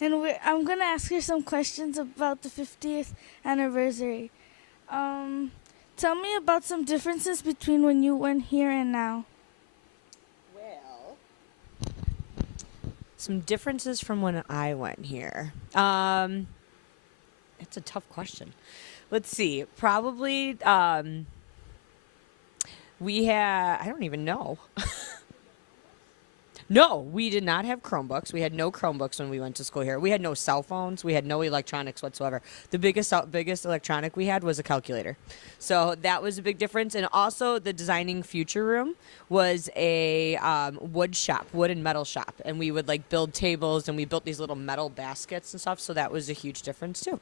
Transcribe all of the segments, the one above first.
I'm gonna ask you some questions about the 50th anniversary. Um, Tell me about some differences between when you went here and now. Well, some differences from when I went here. It's a tough question. Let's see. Probably we had, I don't even know. No, we did not have Chromebooks. We had no Chromebooks when we went to school here. We had no cell phones. We had no electronics whatsoever. The biggest electronic we had was a calculator. So that was a big difference. And also, the designing future room was a wood and metal shop, and we would like build tables, and we built these little metal baskets and stuff. So that was a huge difference too.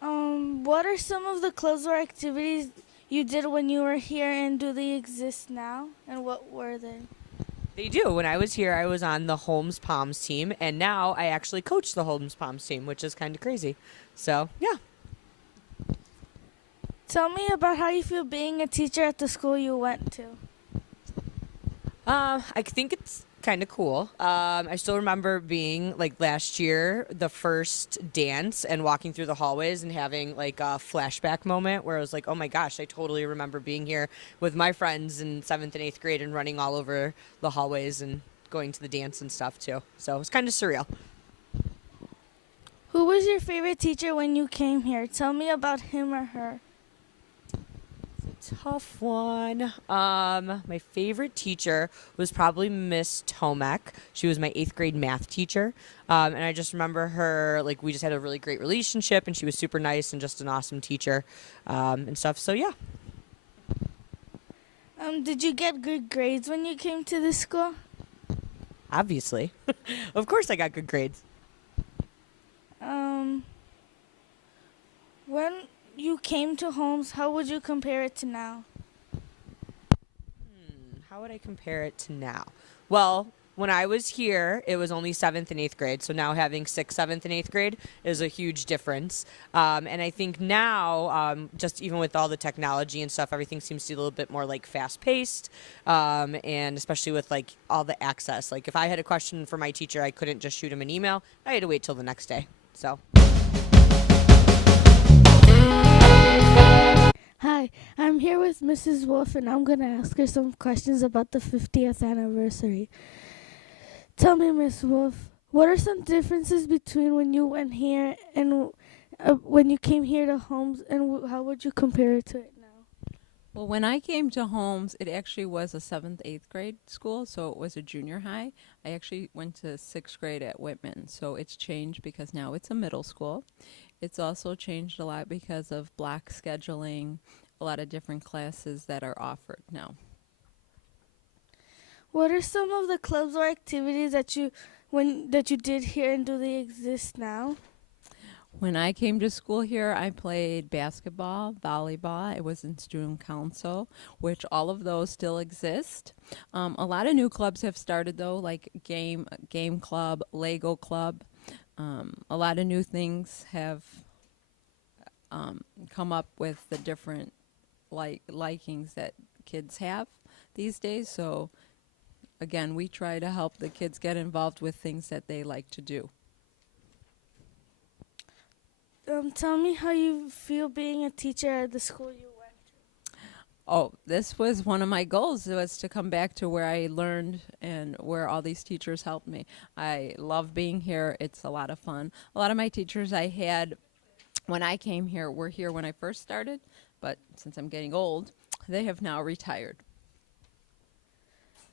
What are some of the clubs or activities you did when you were here, and do they exist now? And what were they? They do. When I was here, I was on the Holmes Palms team, and now I actually coach the Holmes Palms team, which is kind of crazy. So, yeah. Tell me about how you feel being a teacher at the school you went to. I think it's kind of cool. I still remember being like last year, the first dance and walking through the hallways and having like a flashback moment where I was like, oh my gosh, I totally remember being here with my friends in 7th and 8th grade and running all over the hallways and going to the dance and stuff too. So it was kind of surreal. Who was your favorite teacher when you came here? Tell me about him or her. Tough one. My favorite teacher was probably Miss Tomek. She was my 8th grade math teacher. And I just remember her, like, we just had a really great relationship, and she was super nice and just an awesome teacher and stuff. So, yeah, Did you get good grades when you came to this school? obviously. Of course, I got good grades. Um, when you came to Holmes, how would you compare it to now? How would I compare it to now? Well, when I was here, it was only 7th and 8th grade. So now having 6th, 7th, and 8th grade is a huge difference. And I think now, just even with all the technology and stuff, everything seems to be a little bit more like fast paced. And especially with like all the access. Like if I had a question for my teacher, I couldn't just shoot him an email. I had to wait till the next day. So. Hi, I'm here with Mrs. Wolf, and I'm going to ask her some questions about the 50th anniversary. Tell me, Miss Wolf, what are some differences between when you went here and when you came here to Holmes, and how would you compare it to it now? Well, when I came to Holmes, it actually was a 7th, 8th grade school, so it was a junior high. I actually went to 6th grade at Whitman, so it's changed because now it's a middle school. It's also changed a lot because of block scheduling, a lot of different classes that are offered now. What are some of the clubs or activities that you did here, and do they exist now? When I came to school here, I played basketball, volleyball. I was in student council, which all of those still exist. A lot of new clubs have started though, like game club, Lego club. A lot of new things have come up with the different likings that kids have these days. So again, we try to help the kids get involved with things that they like to do. Tell me how you feel being a teacher at the school you went to. Oh, this was one of my goals, was to come back to where I learned and where all these teachers helped me. I love being here. It's a lot of fun. A lot of my teachers I had when I came here were here when I first started, but since I'm getting old, they have now retired.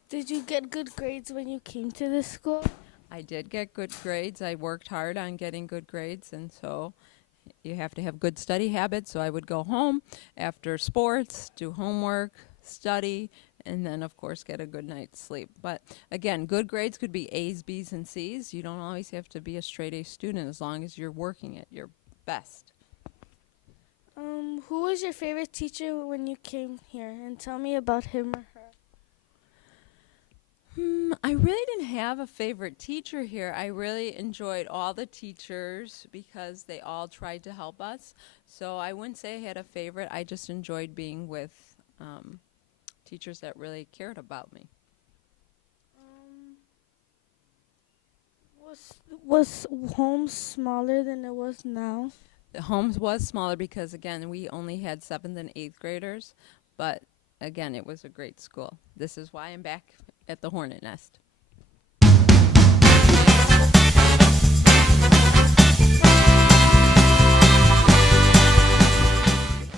Did you get good grades when you came to this school? I did get good grades. I worked hard on getting good grades, and so you have to have good study habits. So I would go home after sports, do homework, study, and then of course get a good night's sleep. But again, good grades could be A's, B's, and C's. You don't always have to be a straight A student as long as you're working at your best. Who was your favorite teacher when you came here? And tell me about him or her. I really didn't have a favorite teacher here. I really enjoyed all the teachers because they all tried to help us. So I wouldn't say I had a favorite. I just enjoyed being with teachers that really cared about me. Was Holmes smaller than it was now? Holmes was smaller because, again, we only had 7th and 8th graders, but again, it was a great school. This is why I'm back at the Hornet Nest.